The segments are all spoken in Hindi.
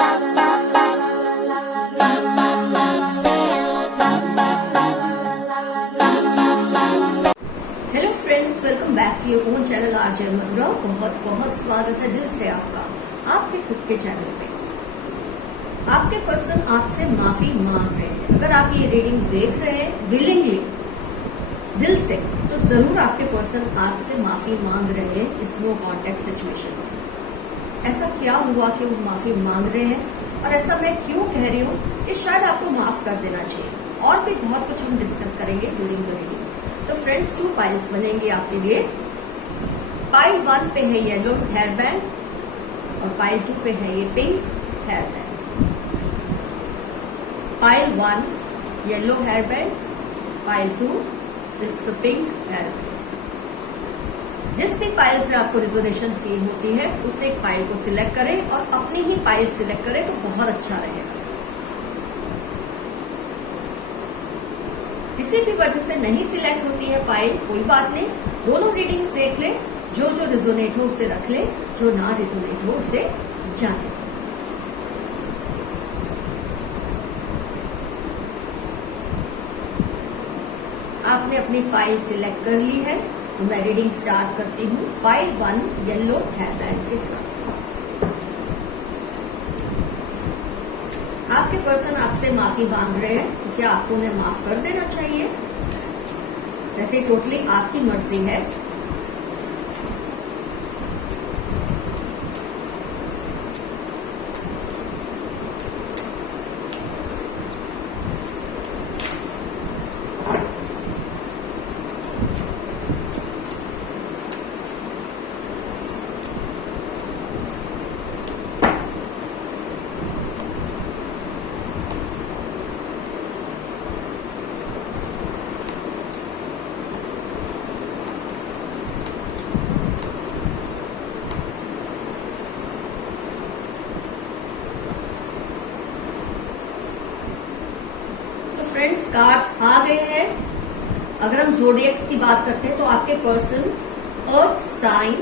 Hello friends, welcome back to your own channel RJ Madhura. बहुत बहुत स्वागत है दिल से आपका आपके खुद के चैनल पे। आपके पर्सन आपसे माफी मांग रहे हैं। अगर आप ये रीडिंग देख रहे हैं विलिंगली, दिल से, तो जरूर आपके पर्सन आपसे माफी मांग रहे हैं इस नो कॉन्टेक्ट सिचुएशन में। ऐसा क्या हुआ कि वो माफी मांग रहे हैं, और ऐसा मैं क्यों कह रही हूँ कि शायद आपको माफ कर देना चाहिए। और भी बहुत कुछ हम डिस्कस करेंगे ड्यूरिंग द रीडिंग। तो फ्रेंड्स, 2 पाइल्स बनेंगे आपके लिए। पाइल 1 पे है येलो हेयर बैंड और पाइल 2 पे है ये pink hair band. Pile 1 yellow hair band, pile 2 is the pink hair band. जिस भी पाइल से आपको रिजोनेशन फील होती है उस एक पाइल को सिलेक्ट करें और अपनी ही पाइल सिलेक्ट करें तो बहुत अच्छा रहेगा। किसी भी वजह से नहीं सिलेक्ट होती है पाइल, कोई बात नहीं, दोनों रीडिंग्स देख ले। जो जो रिजोनेट हो उसे रख ले, जो ना रिजोनेट हो उसे जाने। आपने अपनी पाइल सिलेक्ट कर ली है तो मैं रीडिंग स्टार्ट करती हूँ। पाइल 1 येलो हेयर बैंड के साथ। आपके पर्सन आपसे माफी मांग रहे हैं, तो क्या आपको उन्हें माफ कर देना चाहिए? वैसे टोटली आपकी मर्जी है। फ्रेंड्स, कार्ड्स आ गए हैं। अगर हम ज़ोडिएक्स की बात करते हैं तो आपके person earth sign,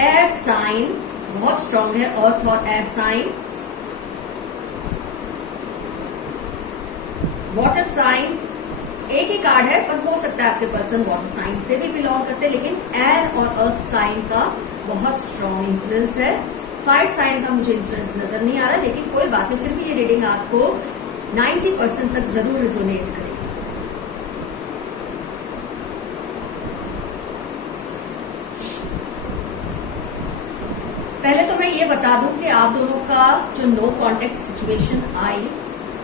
air sign, बहुत स्ट्रांग है अर्थ और एयर साइन, वाटर साइन। एक ही कार्ड है पर हो सकता है आपके पर्सन वाटर साइन से भी बिलोंग करते हैं, लेकिन एयर और अर्थ साइन का बहुत स्ट्रांग इन्फ्लुएंस है। फायर साइन का मुझे इन्फ्लुएंस नजर नहीं आ रहा, लेकिन कोई बात नहीं, फिर भी ये रीडिंग आपको 90% तक जरूर रिजोनेट करेगी। पहले तो मैं ये बता दूं कि आप दोनों का जो नो कॉन्टेक्ट सिचुएशन आई,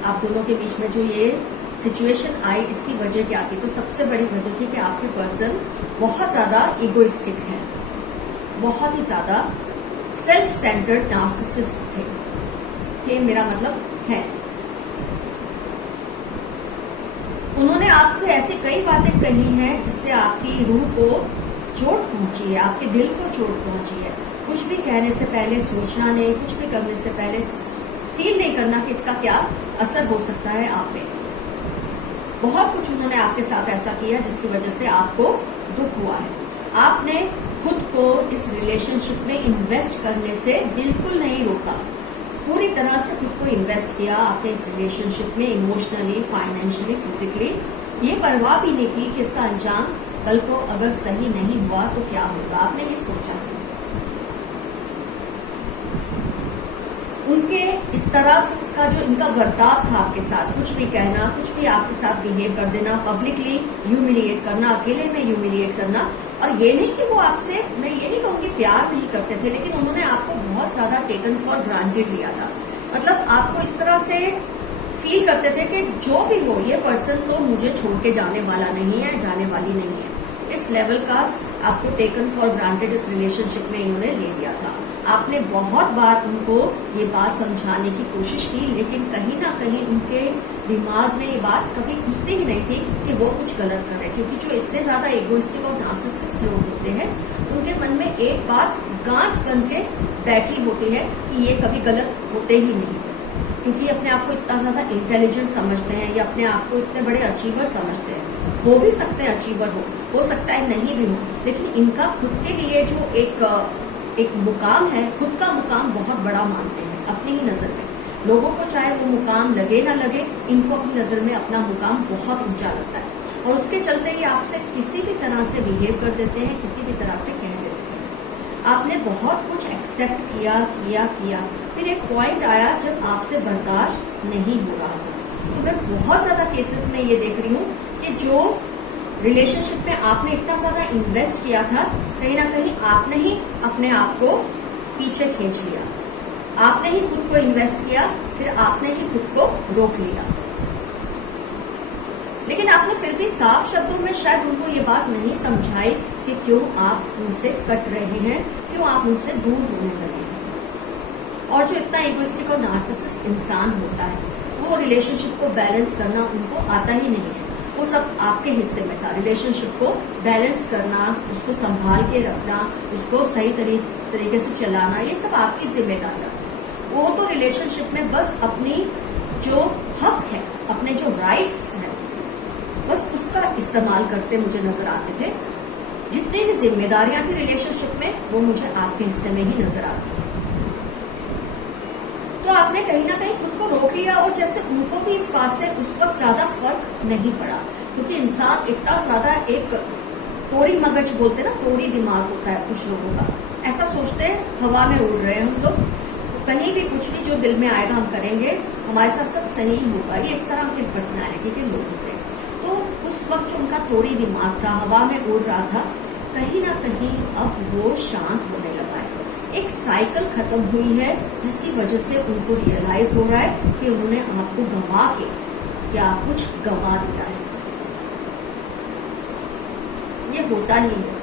आप दोनों के बीच में जो ये सिचुएशन आई, इसकी वजह क्या थी? तो सबसे बड़ी वजह थी कि आपके पर्सन बहुत ज्यादा इगोइस्टिक है, बहुत ही ज्यादा सेल्फ सेंटर्ड नार्सिसिस्ट थे मेरा मतलब है। उन्होंने आपसे ऐसी कई बातें कही हैं जिससे आपकी रूह को चोट पहुंची है, आपके दिल को चोट पहुंची है। कुछ भी कहने से पहले सोचना नहीं, कुछ भी करने से पहले फील नहीं करना कि इसका क्या असर हो सकता है आप पे। बहुत कुछ उन्होंने आपके साथ ऐसा किया जिसकी वजह से आपको दुख हुआ है। आपने खुद को इस रिलेशनशिप में इन्वेस्ट करने से बिल्कुल नहीं रोका, पूरी तरह से खुद को इन्वेस्ट किया आपने इस रिलेशनशिप में, इमोशनली, फाइनेंशियली, फिजिकली। ये परवाह भी नहीं की कि इसका अंजाम कल को अगर सही नहीं हुआ तो क्या होगा, आपने ये सोचा नहीं। उनके इस तरह का जो इनका बर्ताव था आपके साथ, कुछ भी कहना, कुछ भी आपके साथ बिहेव कर देना, पब्लिकली ह्यूमिलिएट करना, अकेले में ह्यूमिलिएट करना। और ये नहीं कि वो आपसे, मैं ये नहीं कहूँगी प्यार नहीं करते थे, लेकिन उन्होंने आपको बहुत ज्यादा टेकन फॉर ग्रांटेड लिया था। मतलब आपको इस तरह से फील करते थे कि जो भी हो ये पर्सन तो मुझे छोड़ के जाने वाला नहीं है, जाने वाली नहीं है। इस लेवल का आपको टेकन फॉर ग्रांटेड इस रिलेशनशिप में इन्होंने ले लिया था। आपने बहुत बार उनको ये बात समझाने की कोशिश की, लेकिन कहीं ना कहीं उनके दिमाग में ये बात कभी घुसती ही नहीं थी कि वो कुछ गलत कर रहे हैं। क्योंकि जो इतने ज्यादा इगोइस्टिक और नार्सिसिस्ट लोग होते हैं, उनके मन में एक बात गांठ बन के बैठी होती है कि ये कभी गलत होते ही नहीं, क्योंकि अपने आप को इतना ज्यादा इंटेलिजेंट समझते हैं या अपने आप को इतने बड़े अचीवर समझते हैं। हो भी सकते हैं अचीवर, हो सकता है नहीं भी हो, लेकिन इनका खुद के लिए जो एक मुकाम है, खुद का मुकाम बहुत बड़ा मानते हैं अपनी ही नजर में। लोगों को चाहे वो मुकाम लगे ना लगे, इनको अपनी नजर में अपना मुकाम बहुत ऊंचा लगता है, और उसके चलते ही आपसे किसी भी तरह से बिहेव कर देते हैं, किसी भी तरह से कह देते हैं। आपने बहुत कुछ एक्सेप्ट किया, फिर एक पॉइंट आया जब आपसे बर्दाश्त नहीं हो रहा था। तो मैं बहुत ज्यादा केसेस में ये देख रही हूँ कि जो रिलेशनशिप में आपने इतना ज्यादा इन्वेस्ट किया था, कहीं ना कहीं आपने ही अपने आप को पीछे खींच लिया, आपने ही खुद को इन्वेस्ट किया, फिर आपने ही खुद को रोक लिया। लेकिन आपने फिर भी साफ शब्दों में शायद उनको ये बात नहीं समझाई कि क्यों आप उनसे कट रहे हैं, क्यों आप उनसे दूर होने लगे हैं। और जो इतना इगोइस्टिक और नार्सिसिस्ट इंसान होता है, वो रिलेशनशिप को बैलेंस करना उनको आता ही नहीं है। वो सब आपके हिस्से में था, रिलेशनशिप को बैलेंस करना, उसको संभाल के रखना, उसको सही तरीके से चलाना, ये सब आपकी जिम्मेदारी है। वो तो रिलेशनशिप में बस अपनी जो हक है, अपने जो राइट्स हैं, बस उसका इस्तेमाल करते मुझे नजर आते थे। जितनी भी जिम्मेदारियां थी रिलेशनशिप में, वो मुझे आपके हिस्से में ही नजर आती है। तो आपने कहीं ना कहीं खुद को रोक लिया, और जैसे उनको भी इस बात से उस वक्त ज्यादा फर्क नहीं पड़ा, क्योंकि इंसान इतना ज्यादा एक तोरी मगज बोलते ना, तोरी दिमाग होता है कुछ लोगों का। ऐसा सोचते हैं हवा में उड़ रहे हैं हम लोग, कहीं भी कुछ भी जो दिल में आएगा हम करेंगे, हमारे साथ सब सही होगा। ये इस तरह के पर्सनैलिटी के लोग होते हैं। तो उस वक्त जो उनका तोरी दिमाग था, हवा में उड़ रहा था, कहीं ना कहीं अब वो शांत होने लगा है। एक साइकिल खत्म हुई है, जिसकी वजह से उनको रियलाइज हो रहा है कि उन्होंने आपको गंवा के क्या कुछ गंवा दिया है। ये होता नहीं है।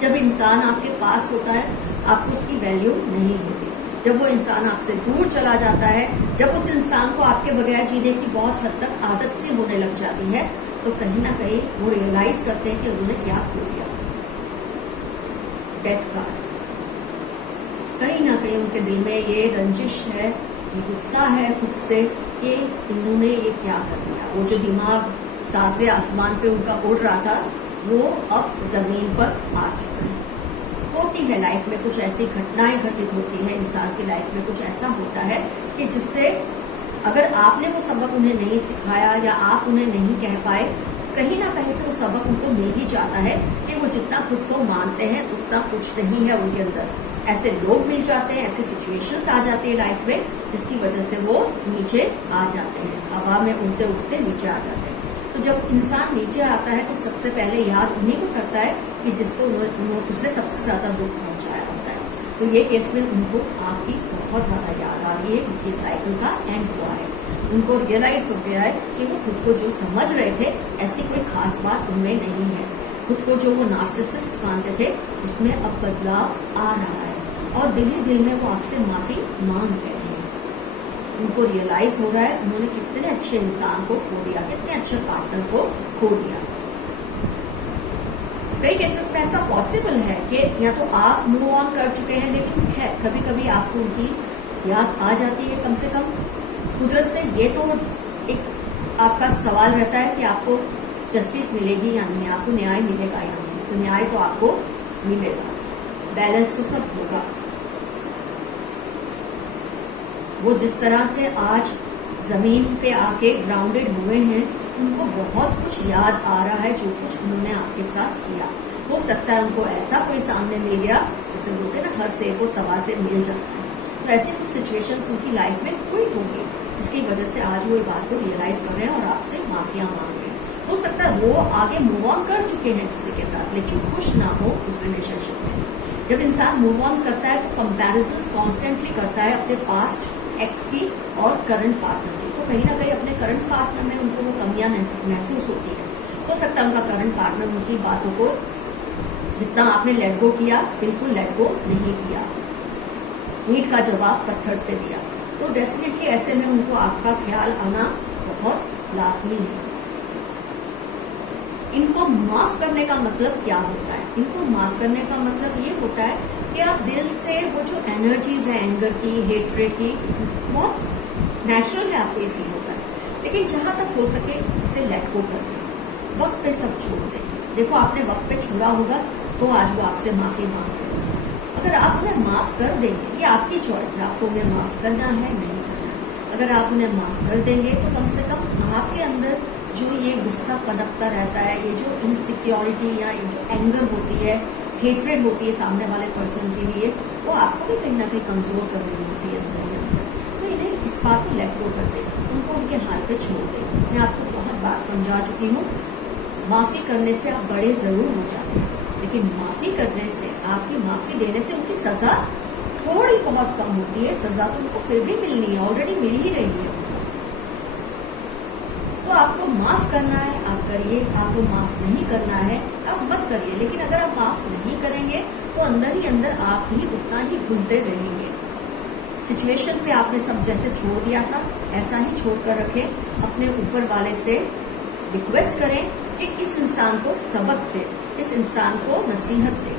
जब इंसान आपके पास होता है, आपको उसकी वैल्यू नहीं होती। जब वो इंसान आपसे दूर चला जाता है, जब उस इंसान को आपके बगैर जीने की बहुत हद तक आदत सी होने लग जाती है, तो कहीं ना कहीं वो रियलाइज करते हैं कि उन्होंने क्या खो दिया। डेथ कार्ड, कहीं ना कहीं उनके दिल में ये रंजिश है, ये गुस्सा है खुद से कि इन्होंने ये क्या कर दिया। वो जो दिमाग 7वें आसमान पे उनका उड़ रहा था, वो अब जमीन पर आ चुका है। होती है लाइफ में कुछ ऐसी घटनाएं घटित होती है, इंसान की लाइफ में कुछ ऐसा होता है कि जिससे अगर आपने वो सबक उन्हें नहीं सिखाया या आप उन्हें नहीं कह पाए, कहीं ना कहीं से वो सबक उनको मिल ही जाता है कि वो जितना खुद को मानते हैं उतना कुछ नहीं है उनके अंदर। ऐसे लोग मिल जाते हैं, ऐसी सिचुएशंस आ जाती है लाइफ में, जिसकी वजह से वो नीचे आ जाते हैं, हवा में उड़ते उड़ते नीचे आ जाते हैं। तो जब इंसान नीचे आता है तो सबसे पहले याद उन्हीं को करता है कि जिसको उसने सबसे ज्यादा दुख पहुंचाया होता है। तो ये केस में उनको आपकी बहुत ज्यादा याद आ रही है, क्योंकि साइकिल का एंड हुआ है। उनको रियलाइज हो गया है कि वो खुद को जो समझ रहे थे, ऐसी कोई खास बात उनमें नहीं है। खुद को जो वो नार्सिसिस्ट मानते थे, उसमें अब बदलाव आ रहा है, और दिल ही दिल में वो आपसे माफी मांग रहे हैं। उनको रियलाइज हो रहा है उन्होंने कितने अच्छे इंसान को खो दिया, कितने अच्छे पार्टनर को खो दिया। कई केसेस में ऐसा पॉसिबल है कि या तो आप मूव ऑन कर चुके हैं, लेकिन खैर कभी कभी आपको उनकी याद आ जाती है। कम से कम कुदरत से ये तो एक आपका सवाल रहता है कि आपको जस्टिस मिलेगी या नहीं, आपको न्याय मिलेगा या नहीं। तो न्याय तो आपको मिलेगा, बैलेंस तो सब होगा। वो जिस तरह से आज जमीन पे आके ग्राउंडेड हुए हैं, उनको बहुत कुछ याद आ रहा है जो कुछ उन्होंने आपके साथ किया। हो सकता है उनको ऐसा कोई सामने मिल गया, जैसे बोलते हैं ना, हर सेब को सवा से मिल जाता है। तो ऐसी कुछ सिचुएशंस उनकी लाइफ में हुई होंगी, जिसकी वजह से आज वो ये बात को रियलाइज कर रहे हैं और आपसे माफिया मांग रहे हैं। हो सकता है वो आगे मूव ऑन कर चुके हैं किसी के साथ, लेकिन खुश ना हो उस रिलेशनशिप में। जब इंसान मूव ऑन करता है तो कंपैरिजंस कॉन्स्टेंटली करता है अपने पास्ट एक्स की और करंट पार्टनर की। तो कहीं ना कहीं अपने करंट पार्टनर में उनको वो कमियां महसूस होती है। हो सकता है उनका करंट पार्टनर उनकी बातों को जितना आपने लेट गो किया, बिल्कुल लेट गो नहीं किया, ईंट का जवाब पत्थर से दिया। तो डेफिनेटली ऐसे में उनको आपका ख्याल आना बहुत लाजमी है। इनको माफ करने का मतलब क्या होता है? इनको माफ करने का मतलब ये होता है कि आप दिल से वो जो एनर्जीज है एंगर की, हेट्रेड की, बहुत नेचुरल है, आपको ये फील होता है, लेकिन जहां तक हो सके इसे लेट गो कर दें। पे सब छोड़ दें। देखो आपने वक्त पे छोड़ा होगा तो आज वो आपसे माफी मांग रहे हैं। अगर आप उन्हें माफ कर देंगे, ये आपकी चॉइस है, आपको उन्हें माफ करना है नहीं करना है। अगर आप उन्हें माफ कर देंगे तो कम से कम आपके अंदर जो ये गुस्सा पनपता रहता है, ये जो इनसिक्योरिटी या ये जो एंगर होती है, हेट्रेड होती है सामने वाले पर्सन के लिए, वो आपको भी कहीं ना कहीं कमजोर कर रही होती है अंदर ही अंदर। तो इन्हें इस बात को लेट गो कर दे, उनको उनके हाल पे छोड़ दे। मैं आपको बहुत बार समझा चुकी हूँ, माफी करने से आप बड़े जरूर हो जाते हैं, लेकिन माफी करने से, आपकी माफी देने से उनकी सजा थोड़ी बहुत कम होती है। सजा तो उनको फिर भी मिलनी है, ऑलरेडी मिल ही रही है। तो आपको माफ करना है आप करिए, आपको माफ नहीं करना है आप मत करिए। लेकिन अगर आप माफ नहीं करेंगे तो अंदर ही अंदर आप भी उतना ही घूमते रहेंगे। सिचुएशन पे आपने सब जैसे छोड़ दिया था ऐसा ही छोड़ कर रखे। अपने ऊपर वाले से रिक्वेस्ट करें कि इस इंसान को सबक दे, इस इंसान को नसीहत दे,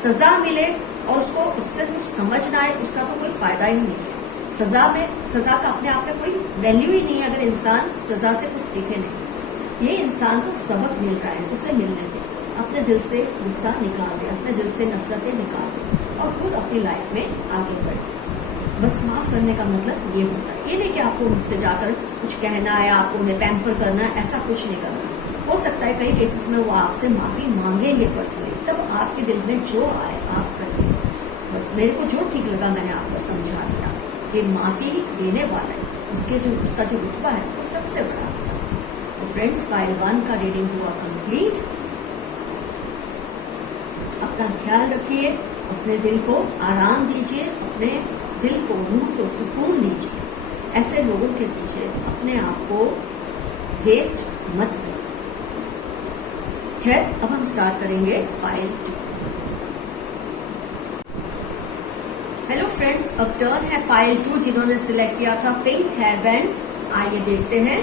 सजा मिले और उसको उससे कुछ समझ ना आए उसका तो कोई फायदा ही नहीं है। सजा का अपने आप में कोई वैल्यू ही नहीं है अगर इंसान सजा से कुछ सीखे नहीं। ये इंसान को सबक मिल रहा है, उसे मिलने दे। अपने दिल से गुस्सा निकाल दे, अपने दिल से नफरतें निकाल दे और खुद अपनी लाइफ में आगे बढ़े। बस माफ करने का मतलब ये होता है। ये नहीं कि आपको उनसे जाकर कुछ कहना है, आपको उन्हें पैम्पर करना है, ऐसा कुछ नहीं करना। हो सकता है कई केसेस में वो आपसे माफी मांगेंगे पर्सनली, तब आपके दिल में जो आए आप करिए। बस मेरे को जो ठीक लगा मैंने आपको समझा दिया कि माफी देने वाला है उसका जो रुतबा है वो सबसे बड़ा है। तो फ्रेंड्स, फाइल 1 का रीडिंग हुआ कंप्लीट। अपना ख्याल रखिए, अपने दिल को आराम दीजिए, अपने दिल को, रूह को सुकून दीजिए। ऐसे लोगों के पीछे अपने आप को वेस्ट मत करिए। खैर, अब हम स्टार्ट करेंगे फाइल 2। हेलो फ्रेंड्स, अब टर्न है फाइल 2 जिन्होंने सिलेक्ट किया था पिंक हेयर बैंड। आइए देखते हैं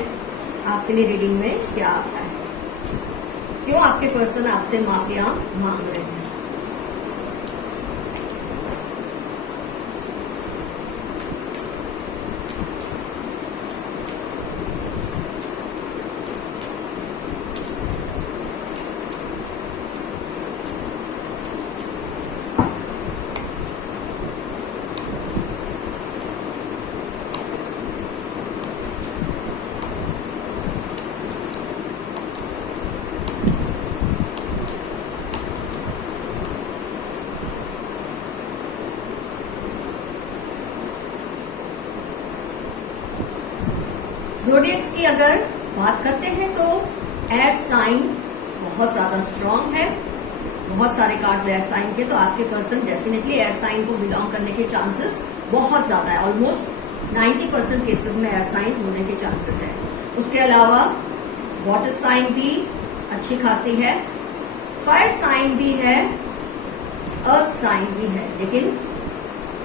आपके लिए रीडिंग में क्या आता है, क्यों आपके पर्सन आपसे माफिया मांग रहे हैं। ज़ोडिएक्स की अगर बात करते हैं तो एयर साइन बहुत ज्यादा स्ट्रांग है। बहुत सारे कार्ड्स एयर साइन के, तो आपके पर्सन डेफिनेटली एयर साइन को बिलोंग करने के चांसेस बहुत ज्यादा है। ऑलमोस्ट 90% केसेस में एयर साइन होने के चांसेस है। उसके अलावा वाटर साइन भी अच्छी खासी है, फायर साइन भी है, अर्थ साइन भी है, लेकिन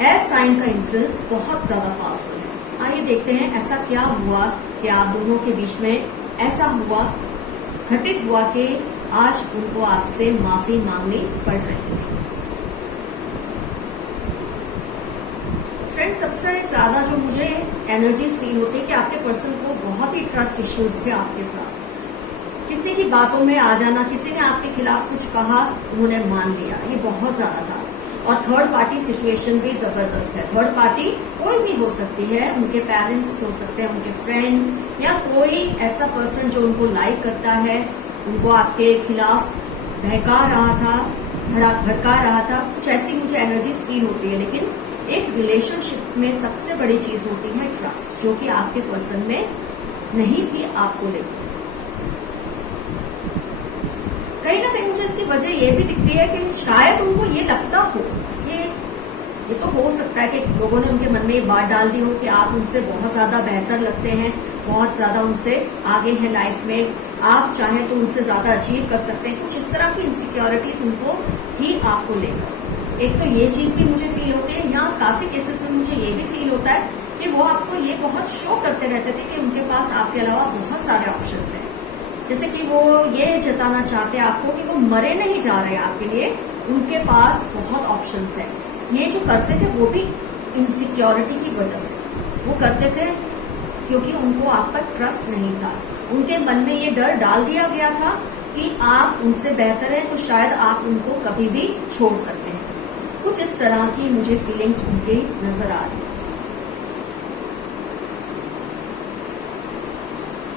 एयर साइन का इन्फ्लुएंस बहुत ज्यादा पावरफुल है। आइए देखते हैं ऐसा क्या हुआ कि आप दोनों के बीच में ऐसा हुआ, घटित हुआ कि आज उनको आपसे माफी मांगनी पड़ रही है। फ्रेंड्स, सबसे ज्यादा जो मुझे एनर्जीज फील होती है कि आपके पर्सन को बहुत ही ट्रस्ट इश्यूज थे आपके साथ। किसी की बातों में आ जाना, किसी ने आपके खिलाफ कुछ कहा उन्होंने मान लिया, ये बहुत ज्यादा था। और थर्ड पार्टी सिचुएशन भी जबरदस्त है। थर्ड पार्टी कोई भी हो सकती है, उनके पेरेंट्स हो सकते हैं, उनके फ्रेंड या कोई ऐसा पर्सन जो उनको लाइक करता है, उनको आपके खिलाफ बहका रहा था, भड़का रहा था, कुछ ऐसी मुझे एनर्जीज फील होती है। लेकिन एक रिलेशनशिप में सबसे बड़ी चीज होती है ट्रस्ट, जो कि आपके पर्सन में नहीं थी आपको लेकर। कहीं ना कहीं मुझे इसकी वजह ये भी दिखती है कि शायद उनको ये लगता हो, ये तो हो सकता है कि लोगों ने उनके मन में ये बात डाल दी हो कि आप उनसे बहुत ज्यादा बेहतर लगते हैं, बहुत ज्यादा उनसे आगे हैं लाइफ में, आप चाहें तो उनसे ज्यादा अचीव कर सकते हैं। कुछ इस तरह की इनसिक्योरिटीज उनको थी आपको लेकर। एक तो ये चीज भी मुझे फील होती है। यहाँ काफी केसेस में मुझे ये भी फील होता है कि वो आपको ये बहुत शो करते रहते थे कि उनके पास आपके अलावा बहुत सारे ऑप्शंस हैं। जैसे कि वो ये जताना चाहते हैं आपको कि वो मरे नहीं जा रहे आपके लिए, उनके पास बहुत ऑप्शंस है। ये जो करते थे वो भी इनसिक्योरिटी की वजह से वो करते थे, क्योंकि उनको आप पर ट्रस्ट नहीं था। उनके मन में ये डर डाल दिया गया था कि आप उनसे बेहतर हैं तो शायद आप उनको कभी भी छोड़ सकते हैं। कुछ इस तरह की मुझे फीलिंग्स उनकी नजर आ रही है।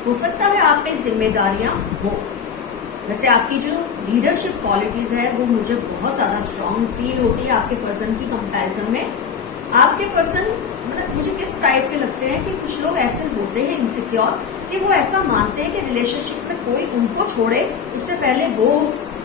हो सकता है आप पे जिम्मेदारियां हो, वैसे आपकी जो लीडरशिप क्वालिटीज है वो मुझे बहुत ज्यादा स्ट्रांग फील होती है आपके पर्सन की कंपैरिजन में। आपके पर्सन मतलब मुझे किस टाइप के लगते हैं कि कुछ लोग ऐसे होते हैं इनसिक्योर कि वो ऐसा मानते हैं कि रिलेशनशिप में कोई उनको छोड़े उससे पहले वो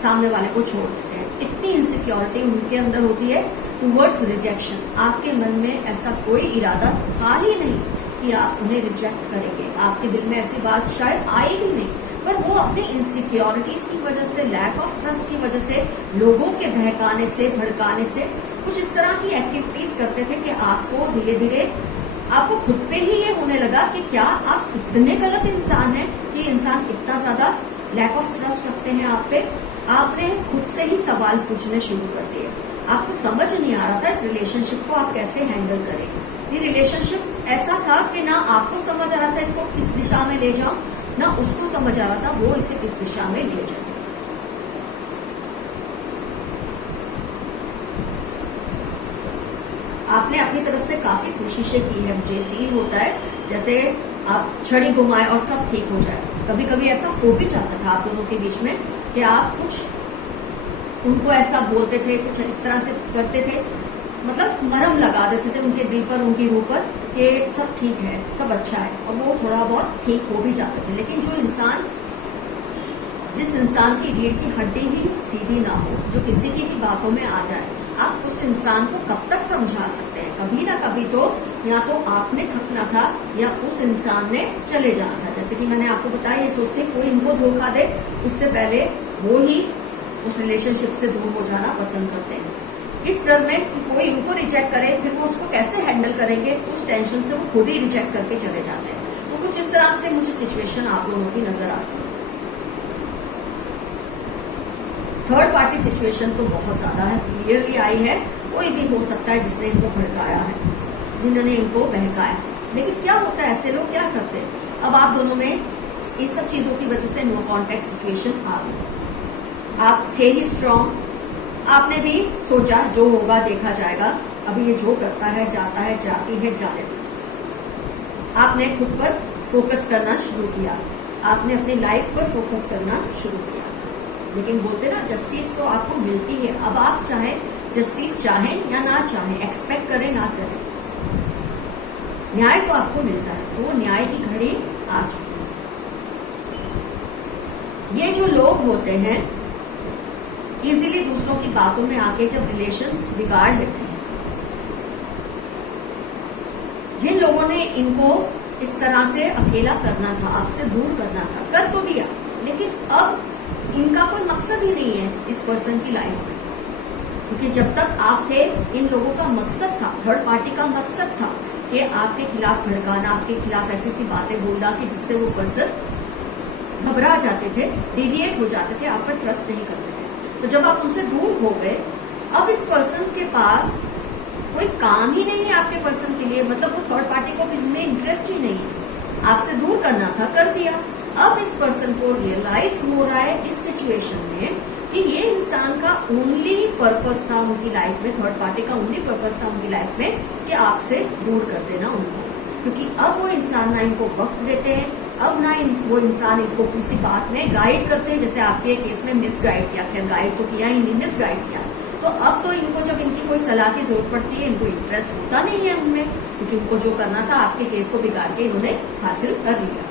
सामने वाले को छोड़ देते हैं। इतनी इनसिक्योरिटी उनके अंदर होती है टूवर्ड्स रिजेक्शन। आपके मन में ऐसा कोई इरादा था ही नहीं कि आप उन्हें रिजेक्ट करेंगे, आपके दिल में ऐसी बात शायद आई भी नहीं, पर वो अपनी इनसिक्योरिटीज की वजह से, लैक ऑफ ट्रस्ट की वजह से, लोगों के बहकाने से, भड़काने से कुछ इस तरह की एक्टिविटीज करते थे कि आपको धीरे धीरे आपको खुद पे ही ये होने लगा कि क्या आप इतने गलत इंसान हैं कि इंसान इतना ज्यादा लैक ऑफ ट्रस्ट रखते हैं आप पे। आपने खुद से ही सवाल पूछने शुरू कर दिए। आपको समझ नहीं आ रहा था इस रिलेशनशिप को आप कैसे हैंडल करें। ये रिलेशनशिप ऐसा था कि ना आपको समझ आ रहा था इसको किस दिशा में ले जाऊं, ना उसको समझ आ रहा था वो इसे किस दिशा में ले जाए। आपने अपनी तरफ से काफी कोशिशें की है, मुझे फील होता है जैसे आप छड़ी घुमाए और सब ठीक हो जाए। कभी कभी ऐसा हो भी जाता था आप दोनों के बीच में कि आप कुछ उनको ऐसा बोलते थे, कुछ इस तरह से करते थे, मतलब मरहम लगा देते थे उनके दिल पर, उनकी रूह पर कि सब ठीक है, सब अच्छा है, और वो थोड़ा बहुत ठीक हो भी जाते थे। लेकिन जिस इंसान की रीढ़ की हड्डी ही सीधी ना हो, जो किसी की भी बातों में आ जाए, आप उस इंसान को कब तक समझा सकते हैं। कभी ना कभी तो या तो आपने थकना था या उस इंसान ने चले जाना था। जैसे कि मैंने आपको बताया, ये सोचते कोई इनको धोखा दे उससे पहले वो ही उस रिलेशनशिप से दूर हो जाना पसंद करते हैं। इस डर में कोई उनको रिजेक्ट करे, फिर वो उसको कैसे हैंडल करेंगे, उस टेंशन से वो खुद ही रिजेक्ट करके चले जाते हैं। तो कुछ इस तरह से मुझे सिचुएशन आप लोगों की नजर आती है। थर्ड पार्टी सिचुएशन तो बहुत ज्यादा है, क्लियरली आई है। कोई भी हो सकता है जिसने इनको भड़काया है, जिन्होंने इनको बहकाया है। लेकिन क्या होता है, ऐसे लोग क्या करते हैं, अब आप दोनों में इस सब चीजों की वजह से नो कॉन्टेक्ट सिचुएशन आ गई। आप थे ही स्ट्रांग, आपने भी सोचा जो होगा देखा जाएगा, अभी ये जो करता है, जाता है, जाती है, जाने दो। आपने खुद पर फोकस करना शुरू किया, आपने अपनी लाइफ पर फोकस करना शुरू किया। लेकिन बोलते ना, जस्टिस तो आपको मिलती है। अब आप चाहे जस्टिस चाहें या ना चाहें, एक्सपेक्ट करें ना करें, न्याय तो आपको मिलता है। तो वो न्याय की घड़ी आ चुकी है। ये जो लोग होते हैं इजीली दूसरों की बातों में आके जब रिलेशंस बिगाड़ लेते हैं, जिन लोगों ने इनको इस तरह से अकेला करना था, आपसे दूर करना था, कर तो दिया, लेकिन अब इनका कोई मकसद ही नहीं है इस पर्सन की लाइफ में। क्योंकि जब तक आप थे, इन लोगों का मकसद था, थर्ड पार्टी का मकसद था कि आपके खिलाफ भड़काना, आपके खिलाफ ऐसी सी बातें बोलना कि जिससे वो पर्सन घबरा जाते थे, डिविएट हो जाते थे, आप पर ट्रस्ट नहीं करते थे। तो जब आप उनसे दूर हो गए, अब इस पर्सन के पास कोई काम ही नहीं है आपके पर्सन के लिए, मतलब वो थर्ड पार्टी को इसमें इंटरेस्ट ही नहीं है। आपसे दूर करना था, कर दिया। अब इस पर्सन को रियलाइज हो रहा है इस सिचुएशन में कि ये इंसान का ओनली पर्पस था उनकी लाइफ में, थर्ड पार्टी का ओनली पर्पस था उनकी लाइफ में कि आपसे दूर कर देना उनको। क्योंकि अब वो इंसान ना इनको वक्त देते हैं, अब ना वो इंसान इनको किसी बात में गाइड करते हैं। जैसे आपके केस में मिस गाइड किया, खैर गाइड तो किया ही नहीं, मिस गाइड किया। तो अब तो इनको जब इनकी कोई सलाह की जरूरत पड़ती है, इनको इंटरेस्ट होता नहीं है उनमें, क्योंकि उनको जो करना था आपके केस को बिगाड़ के इन्होंने हासिल कर लिया।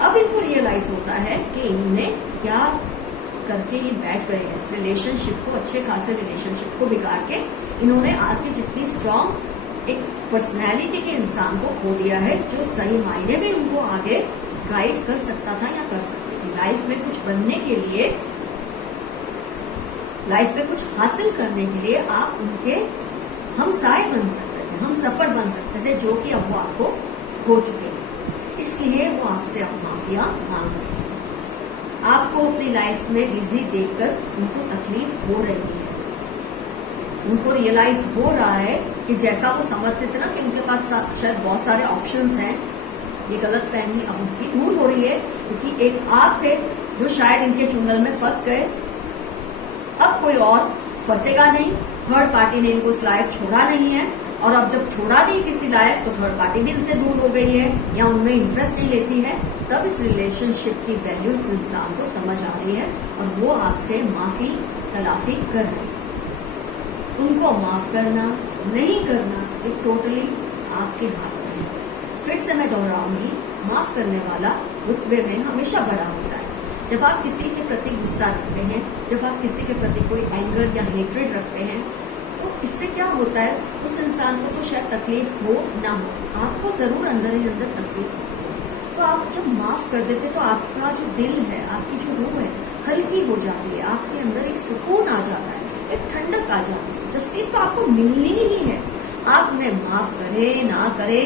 अब इनको रियलाइज होता है कि इन्होंने क्या करके ही बैठ गए हैं, इस रिलेशनशिप को, अच्छे खासे रिलेशनशिप को बिगाड़ के इन्होंने आपकी जितनी स्ट्रांग एक पर्सनैलिटी के इंसान को खो दिया है, जो सही मायने में उनको आगे गाइड कर सकता था या कर सकती थी। लाइफ में कुछ बनने के लिए, लाइफ में कुछ हासिल करने के लिए आप उनके हमसाए बन सकते थे, हम सफर बन सकते थे, जो कि अब वो आपको हो चुके हैं। इसलिए वो आपसे अब माफिया मांग रहे हैं। आपको अपनी लाइफ में बिजी देखकर उनको तकलीफ हो रही है, उनको रियलाइज हो रहा है कि जैसा वो समझते थे ना कि उनके पास शायद बहुत सारे ऑप्शंस हैं, ये गलत फहमी अब उनकी दूर हो रही है, क्योंकि एक आप थे जो शायद इनके चुंगल में फंस गए, अब कोई और फंसेगा नहीं। थर्ड पार्टी ने इनको उस लायक छोड़ा नहीं है, और अब जब छोड़ा नहीं किसी लायक तो थर्ड पार्टी भी इनसे दूर हो गई है या उनमें इंटरेस्ट नहीं लेती है। तब इस रिलेशनशिप की वैल्यू इस इंसान को समझ आ रही है और वो आपसे माफी तलाफी कर रहे हैं। उनको माफ करना नहीं करना ये टोटली आपके हाथ में है। फिर से मैं दोहराऊंगी, माफ करने वाला रुतबे में हमेशा बड़ा होता है। जब आप किसी के प्रति गुस्सा रखते हैं, जब आप किसी के प्रति कोई एंगर या हेट्रेड रखते हैं, तो इससे क्या होता है, उस इंसान को तो शायद तकलीफ हो ना हो, आपको जरूर अंदर ही अंदर तकलीफ होती है। तो आप जब माफ कर देते तो आपका जो दिल है, आपकी जो रूह है, हल्की हो जाती है, आपके अंदर एक सुकून आ जाता है, एक ठंडक आ जाती है। जस्टिस तो आपको मिलनी ही है, आप उन्हें माफ करे ना करे,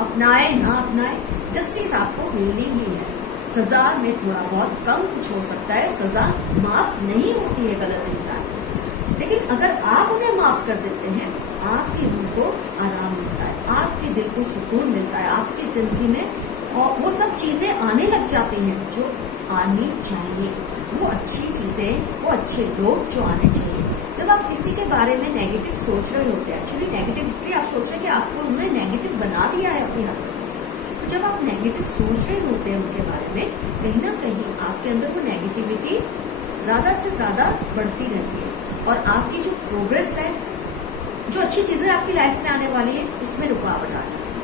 अपनाए ना अपनाए, जस्टिस आपको मिलनी ही है। सजा में थोड़ा बहुत कम कुछ हो सकता है, सजा माफ नहीं होती है गलत इंसान की। लेकिन अगर आप उन्हें माफ कर देते हैं, आपकी रूह को आराम मिलता है, आपके दिल को सुकून मिलता है, आपकी जिंदगी में और वो सब चीजें आने लग जाती हैं जो आनी चाहिए, वो अच्छी चीजें, वो अच्छे लोग जो आने चाहिए। जब आप किसी के बारे में नेगेटिव सोच रहे होते हैं, एक्चुअली नेगेटिव इसलिए आप सोच रहे हैं कि आपको उन्होंने नेगेटिव बना दिया है अपनी हरकतों से, तो जब आप नेगेटिव सोच रहे होते हैं उनके बारे में, कहीं ना कहीं आपके अंदर वो नेगेटिविटी ज्यादा से ज्यादा बढ़ती रहती है और आपकी जो प्रोग्रेस है, जो अच्छी चीजें आपकी लाइफ में आने वाली है, उसमें रुकावट आ जाती है।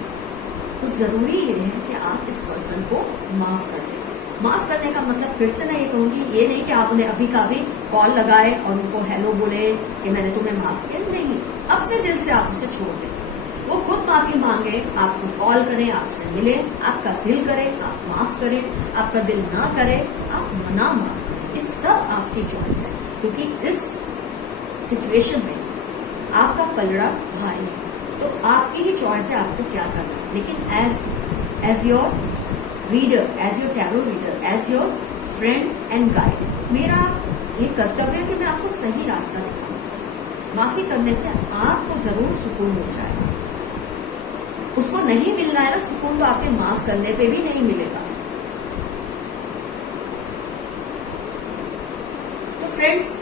तो जरूरी ये है कि आप इस पर्सन को माफ कर दें। माफ करने का मतलब फिर से मैं ये कहूंगी, ये नहीं कि आप उन्हें अभी का भी कॉल लगाए और उनको हेलो बोले कि मैंने तुम्हें माफ किया, नहीं, अपने दिल से आप उसे छोड़ दें। वो खुद माफी मांगे, आपको कॉल करें, आपसे मिले, आपका दिल करे आप माफ करें, आपका दिल ना करे आप मना माफ करें, इस सब आपकी चॉइस है। क्योंकि इस सिचुएशन में आपका पलड़ा भारी है, तो आपकी ही चॉइस है आपको क्या करना है। लेकिन as your reader, as your tarot reader, as your friend and guide, मेरा ये कर्तव्य है कि मैं आपको सही रास्ता दिखाऊं। माफी करने से आपको जरूर सुकून मिल जाएगा। उसको नहीं मिलना है ना सुकून, तो आपके माफ करने पे भी नहीं मिलेगा। तो फ्रेंड्स,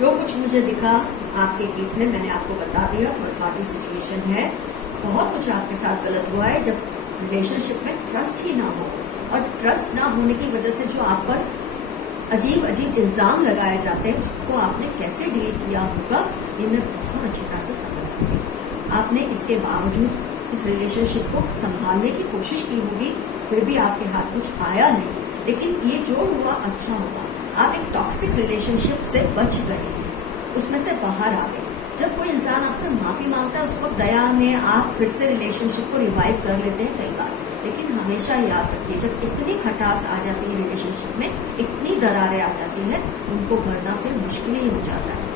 जो कुछ मुझे दिखा आपके केस में मैंने आपको बता दिया। थर्ड पार्टी सिचुएशन है, बहुत कुछ आपके साथ गलत हुआ है जब रिलेशनशिप में ट्रस्ट ही ना हो, और ट्रस्ट ना होने की वजह से जो आप पर अजीब अजीब इल्जाम लगाए जाते हैं, उसको आपने कैसे डील किया होगा ये मैं बहुत अच्छी तरह से समझ सकती हूँ। आपने इसके बावजूद इस रिलेशनशिप को संभालने की कोशिश की होगी, फिर भी आपके हाथ कुछ आया नहीं। लेकिन ये जो हुआ अच्छा हुआ, आप एक टॉक्सिक रिलेशनशिप से बच गए, उसमें से बाहर आ गए। जब कोई इंसान आपसे माफी मांगता है, उस वक्त दया में आप फिर से रिलेशनशिप को रिवाइव कर लेते हैं कई बार। लेकिन हमेशा याद रखिए, जब इतनी खटास आ जाती है रिलेशनशिप में, इतनी दरारें आ जाती है, उनको भरना फिर मुश्किल ही हो जाता है।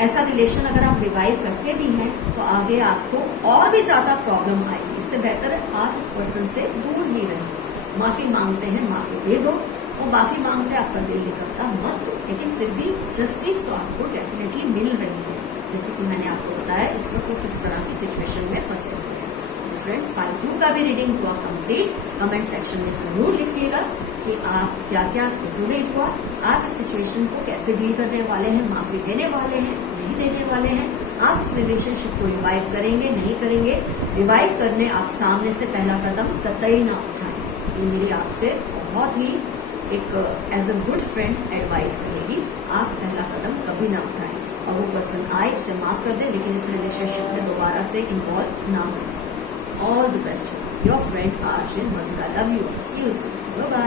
ऐसा रिलेशन अगर आप रिवाइव करते भी हैं तो आगे आपको और भी ज्यादा प्रॉब्लम आएगी। इससे बेहतर है आप इस पर्सन से दूर ही रहें। माफी मांगते हैं, माफी दे दो। वो माफी मांगते हैं, आपका दिल निकलता मत दो, लेकिन फिर भी जस्टिस तो आपको डेफिनेटली मिल रही है। जैसे कि मैंने आपको बताया, इस वक्त वो किस तरह की सिचुएशन में फंसे हुए हैं। तो फ्रेंड्स, पार्ट 2 का भी रीडिंग हुआ कंप्लीट। कमेंट सेक्शन में जरूर लिखिएगा कि आप क्या क्या रेजोनेट हुआ, आप इस सिचुएशन को कैसे डील करने वाले हैं, माफी देने वाले हैं, नहीं देने वाले हैं, आप इस रिलेशनशिप को रिवाइव करेंगे, नहीं करेंगे। रिवाइव करने आप सामने से पहला कदम कतई ना उठाएं। ये मेरी आपसे बहुत ही एक as a good friend advice रहेगी। आप पहला कदम कभी ना उठाएं और वो पर्सन आए उसे माफ कर दे, लेकिन इस रिलेशनशिप में दोबारा से इन्वॉल्व ना हो। All the best, your friend Aryan Madhura. Love you, see you soon, bye bye.